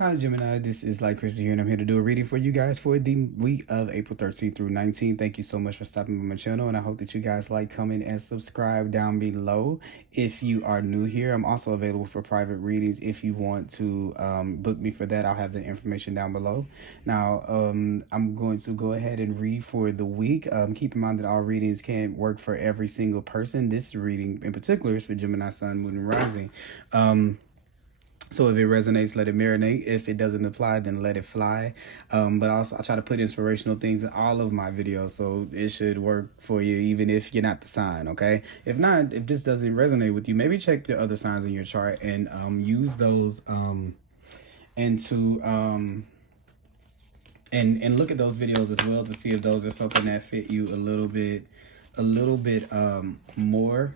Hi Gemini, this is Thilightchrissy here, and I'm here to do a reading for you guys for the week of April 13th through 19th. Thank you so much for stopping by my channel, and I hope that you guys like, comment, and subscribe down below. If you are new here, I'm also available for private readings. If you want to book me for that, I'll have the information down below. Now, I'm going to go ahead and read for the week. Keep in mind that all readings can't work for every single person. This reading in particular is for Gemini, Sun, Moon, and Rising. So if it resonates, let it marinate. If it doesn't apply, then let it fly. But also, I try to put inspirational things in all of my videos, so it should work for you, even if you're not the sign, okay? If not, if this doesn't resonate with you, maybe check the other signs in your chart and use those and look at those videos as well to see if those are something that fit you a little bit more.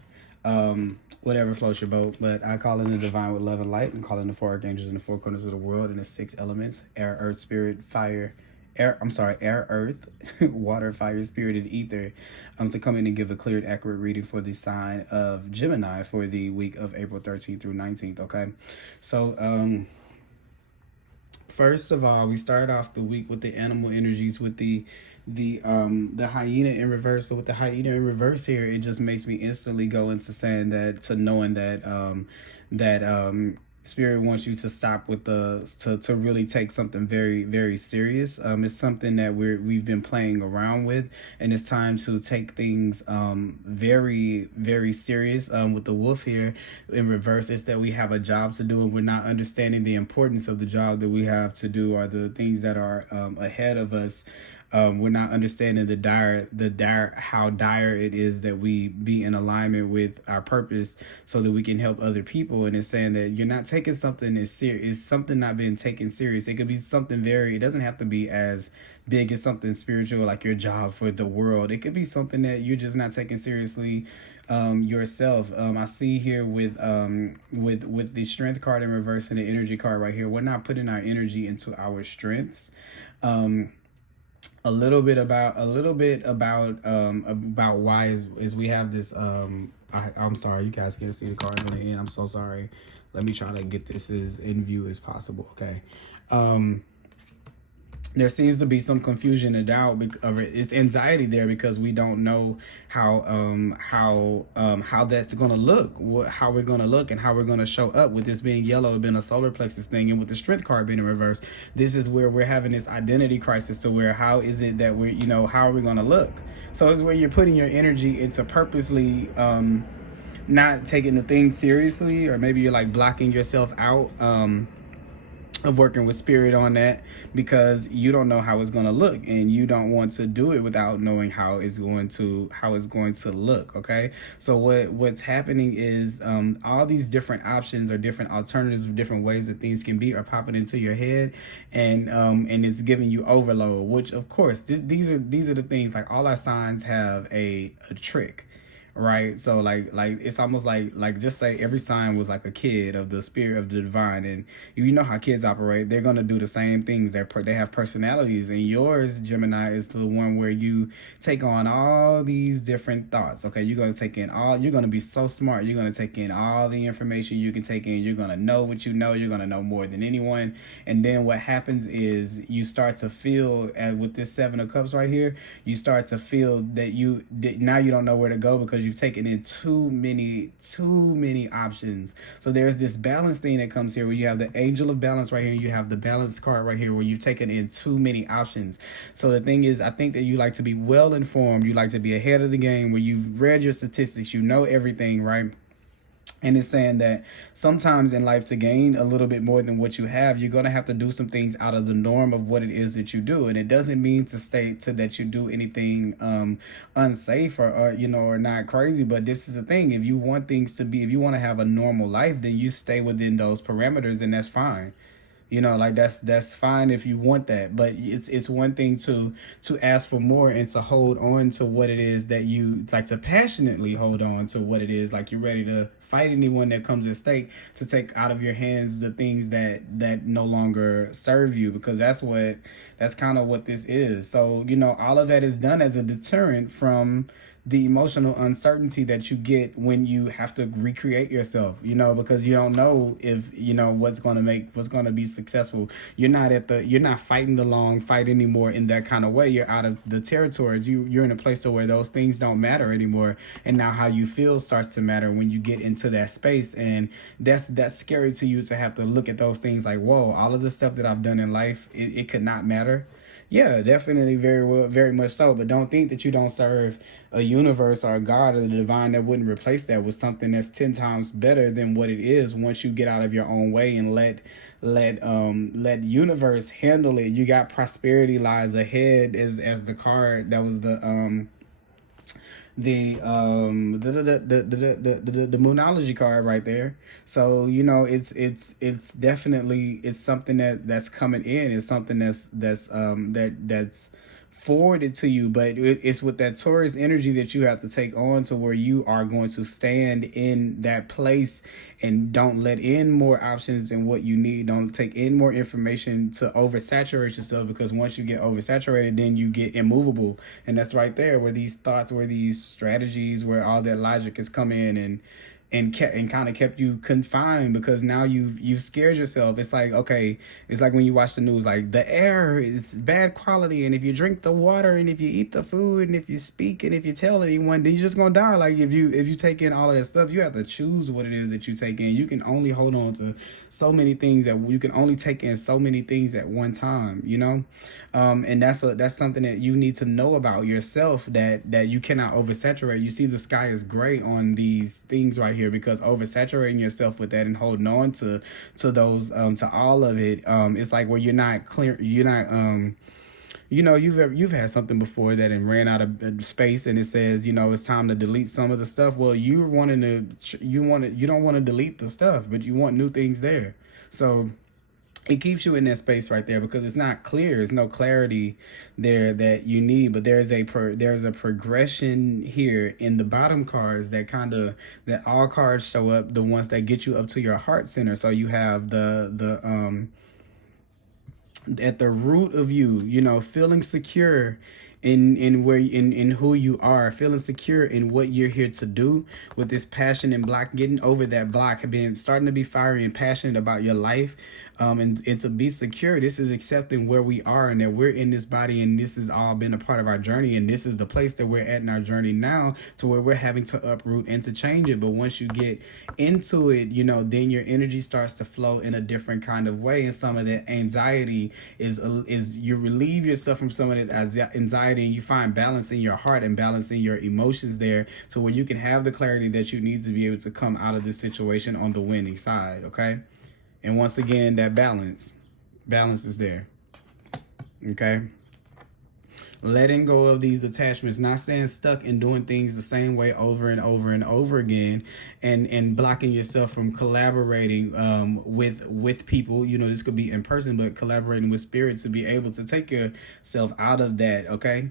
Whatever floats your boat. But I call in the divine with love and light, and call in the four archangels in the four corners of the world and the six elements: air, earth, spirit, fire, air, earth, water, fire, spirit, and ether, to come in and give a clear and accurate reading for the sign of Gemini for the week of April 13th through 19th. Okay, so first of all, we start off the week with the animal energies with the hyena in reverse. So with the hyena in reverse here, it just makes me instantly go into saying that, to knowing that Spirit wants you to stop with to really take something very, very serious. It's something that we've been playing around with, and it's time to take things very, very serious. With the wolf here in reverse, it's that we have a job to do, and we're not understanding the importance of the job that we have to do, or the things that are ahead of us. We're not understanding how dire it is that we be in alignment with our purpose, so that we can help other people. And it's saying that you're not taking something as serious. It's something not being taken serious. It could be something it doesn't have to be as big as something spiritual, like your job for the world. It could be something that you're just not taking seriously yourself. I see here with the strength card in reverse and the energy card right here, we're not putting our energy into our strengths. A little bit about why is we have this. I'm sorry, you guys can't see the card on the end. I'm so sorry. Let me try to get this as in view as possible. Okay. There seems to be some confusion and doubt. It's anxiety there because we don't know how that's going to look, how we're going to look, and how we're going to show up. With this being yellow, being a solar plexus thing, and with the strength card being in reverse, this is where we're having this identity crisis. To where, how is it that we're, how are we going to look? So it's where you're putting your energy into purposely not taking the thing seriously, or maybe you're like blocking yourself out of working with spirit on that, because you don't know how it's going to look, and you don't want to do it without knowing how it's going to look. Okay, so what's happening is all these different options or different alternatives, different ways that things can be, are popping into your head, and it's giving you overload, which of course these are the things. Like, all our signs have a trick, right? So like it's almost like just say every sign was like a kid of the spirit of the divine, and you know how kids operate. They're gonna do the same things. They have personalities, and yours, Gemini, is the one where you take on all these different thoughts. Okay, you're gonna be so smart. You're gonna take in all the information you can take in. You're gonna know what you know. You're gonna know more than anyone. And then what happens is you start to feel, with this Seven of Cups right here, you start to feel that now you don't know where to go, because you've taken in too many options. So there's this balance thing that comes here, where you have the angel of balance right here, and you have the balance card right here, where you've taken in too many options. So the thing is, I think that you like to be well informed. You like to be ahead of the game, where you've read your statistics, you know everything, right? And it's saying that sometimes in life, to gain a little bit more than what you have, you're going to have to do some things out of the norm of what it is that you do. And it doesn't mean that you do anything unsafe or not crazy. But this is the thing. If you want to have a normal life, then you stay within those parameters, and that's fine. Like that's fine if you want that, but it's one thing to ask for more, and to hold on to what it is that you like, to passionately hold on to what it is, like you're ready to fight anyone that comes at stake, to take out of your hands the things that no longer serve you, because that's kind of what this is. So all of that is done as a deterrent from the emotional uncertainty that you get when you have to recreate yourself, you know, because you don't know if, you know, what's going to be successful. You're not fighting the long fight anymore in that kind of way. You're out of the territories. You're in a place to where those things don't matter anymore. And now how you feel starts to matter when you get into that space. And that's scary to you, to have to look at those things like, whoa, all of the stuff that I've done in life, it could not matter. Yeah, definitely, very well, very much so. But don't think that you don't serve a universe or a God or the divine that wouldn't replace that with something that's 10 times better than what it is once you get out of your own way and let universe handle it. You got prosperity lies ahead as the card that was the moonology card right there. So, you know, it's definitely, it's something that's coming in. It's something that's forwarded to you, but it's with that Taurus energy that you have to take on, to where you are going to stand in that place and don't let in more options than what you need. Don't take in more information to oversaturate yourself, because once you get oversaturated, then you get immovable. And that's right there where these thoughts, where these strategies, where all that logic has come in and kind of kept you confined, because now you've scared yourself. It's like, okay, it's like when you watch the news, like the air is bad quality, and if you drink the water, and if you eat the food, and if you speak, and if you tell anyone, then you're just gonna die. Like if you take in all of that stuff, you have to choose what it is that you take in. You can only hold on to so many things, that you can only take in so many things at one time, you know. And that's something that you need to know about yourself, that you cannot oversaturate. You see, the sky is gray on these things right here, because oversaturating yourself with that and holding on to those to all of it, it's like where you're not clear, you're not you know, you've had something before that and ran out of space, and it says, you know, it's time to delete some of the stuff. Well, you don't want to delete the stuff, but you want new things there. So it keeps you in that space right there, because it's not clear. There's no clarity there that you need. But there's a progression here in the bottom cards that all cards show up, the ones that get you up to your heart center. So you have the at the root of you, you know, feeling secure in who you are, feeling secure in what you're here to do, with this passion and block, getting over that block, starting to be fiery and passionate about your life, and to be secure. This is accepting where we are, and that we're in this body, and this has all been a part of our journey, and this is the place that we're at in our journey now, to where we're having to uproot and to change it. But once you get into it, you know, then your energy starts to flow in a different kind of way, and some of that anxiety is you relieve yourself from some of that anxiety, and you find balance in your heart and balance in your emotions there, to where you can have the clarity that you need to be able to come out of this situation on the winning side. Okay. And once again, that balance is there. Okay. Letting go of these attachments, not staying stuck and doing things the same way over and over and over again, and blocking yourself from collaborating with people. You know, this could be in person, but collaborating with spirit to be able to take yourself out of that. Okay.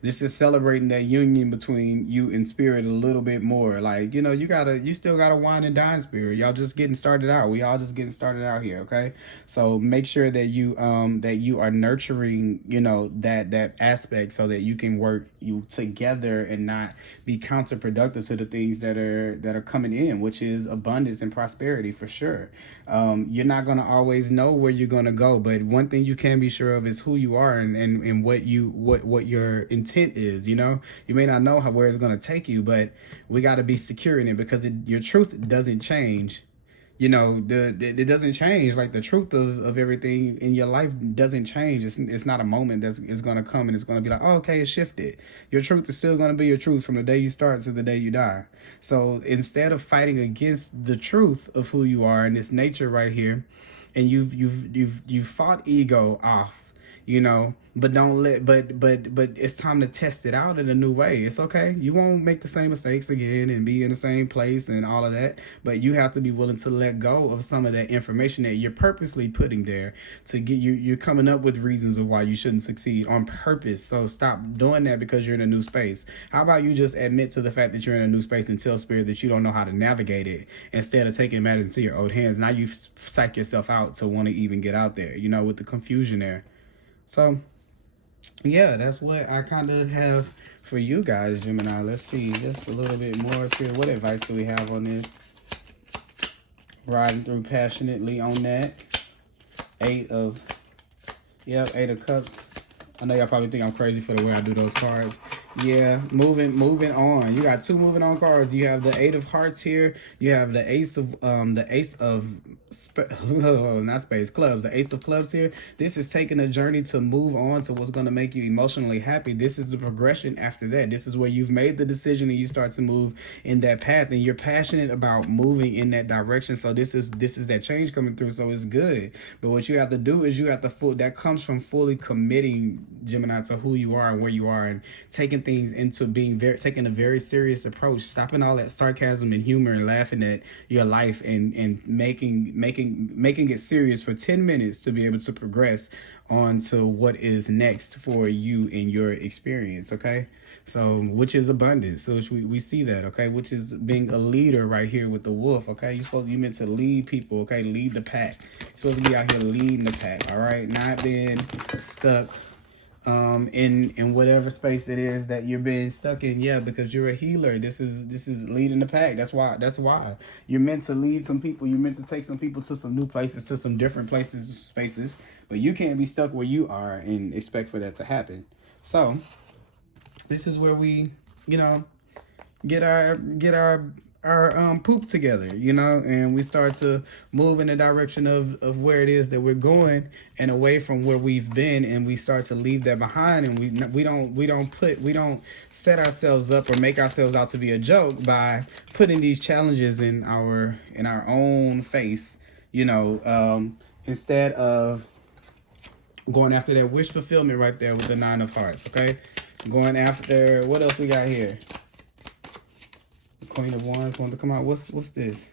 This is celebrating that union between you and spirit a little bit more. Like, you know, you still gotta wine and dine spirit. Y'all just getting started out. We all just getting started out here, okay? So make sure that you are nurturing, you know, that aspect, so that you can work you together and not be counterproductive to the things that are coming in, which is abundance and prosperity for sure. You're not gonna always know where you're gonna go, but one thing you can be sure of is who you are, and what your intent is. You know, you may not know where it's going to take you, but we got to be secure in it, because your truth doesn't change. You know, it doesn't change. Like the truth of everything in your life doesn't change. It's not a moment that's going to come and it's going to be like, oh, okay, it shifted. Your truth is still going to be your truth from the day you start to the day you die. So instead of fighting against the truth of who you are and this nature right here, and you've fought ego off, you know, but it's time to test it out in a new way. It's okay. You won't make the same mistakes again and be in the same place and all of that, but you have to be willing to let go of some of that information that you're purposely putting there to get you're coming up with reasons of why you shouldn't succeed on purpose. So stop doing that because you're in a new space. How about you just admit to the fact that you're in a new space and tell spirit that you don't know how to navigate it, instead of taking matters into your own hands. Now you've psyched yourself out to want to even get out there, you know, with the confusion there. So yeah, that's what I kind of have for you guys, Gemini. Let's see just a little bit more here. What advice do we have on this? Riding through passionately on that. Eight of Cups. I know y'all probably think I'm crazy for the way I do those cards. Yeah, moving on. You got two moving on cards. You have the Eight of Hearts here. You have the Ace of Clubs. The Ace of Clubs here. This is taking a journey to move on to what's going to make you emotionally happy. This is the progression after that. This is where you've made the decision and you start to move in that path, and you're passionate about moving in that direction. So this is that change coming through. So it's good. But what you have to do is that comes from fully committing, Gemini, to who you are and where you are, and taking things into taking a very serious approach, stopping all that sarcasm and humor and laughing at your life, and making it serious for 10 minutes to be able to progress on to what is next for you in your experience. Okay, so which is abundance. So we see that, okay, which is being a leader right here with the wolf. Okay, you meant to lead people. Okay, lead the pack. You're supposed to be out here leading the pack. All right, not being stuck in whatever space it is that you're being stuck in. Yeah, because you're a healer. This is leading the pack. That's why you're meant to lead some people. You're meant to take some people to some new places, to some different places, spaces, but you can't be stuck where you are and expect for that to happen. So this is where we, get our poop together, and we start to move in the direction of where it is that we're going and away from where we've been, and we start to leave that behind, and we don't set ourselves up or make ourselves out to be a joke by putting these challenges in our own face, instead of going after that wish fulfillment right there with the Nine of Hearts. Okay, going after, what else we got here? Queen of Wands wanted to come out. What's this?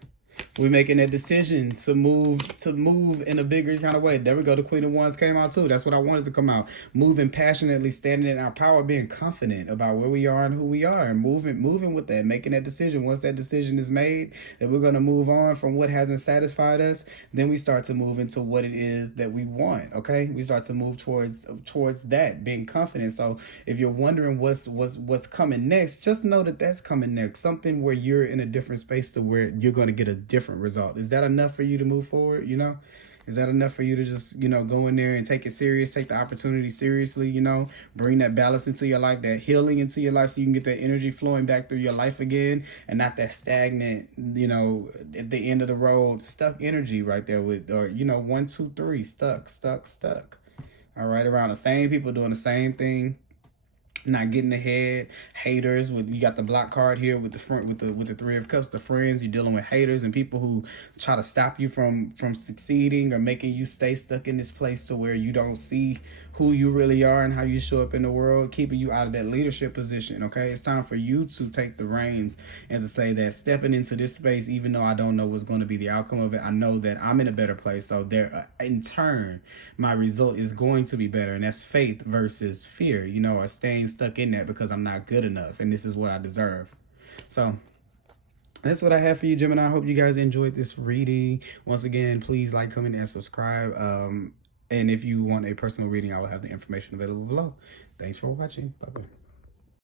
We're making that decision to move in a bigger kind of way. There we go. The Queen of Wands came out too. That's what I wanted to come out. Moving passionately, standing in our power, being confident about where we are and who we are, and moving with that, making that decision. Once that decision is made, that we're going to move on from what hasn't satisfied us, then we start to move into what it is that we want. Okay, we start to move towards that, being confident. So if you're wondering what's coming next, just know that that's coming next. Something where you're in a different space to where you're going to get a different result. Is that enough for you to move forward? Is that enough for you to just, go in there and take it serious, take the opportunity seriously, bring that balance into your life, that healing into your life, so you can get that energy flowing back through your life again, and not that stagnant, at the end of the road, stuck energy right there with, or, 1, 2, 3, stuck. All right, around the same people doing the same thing, not getting ahead. Haters, you got the block card here with the Three of Cups, the friends. You're dealing with haters and people who try to stop you from succeeding, or making you stay stuck in this place to where you don't see who you really are and how you show up in the world, keeping you out of that leadership position. Okay, it's time for you to take the reins and to say that stepping into this space, even though I don't know what's going to be the outcome of it, I know that I'm in a better place. So there, in turn, my result is going to be better, and that's faith versus fear, or staying stuck in that because I'm not good enough and this is what I deserve. So that's what I have for you, Gemini. I hope you guys enjoyed this reading. Once again, please like, comment, and subscribe. And if you want a personal reading, I will have the information available below. Thanks for watching. Bye-bye.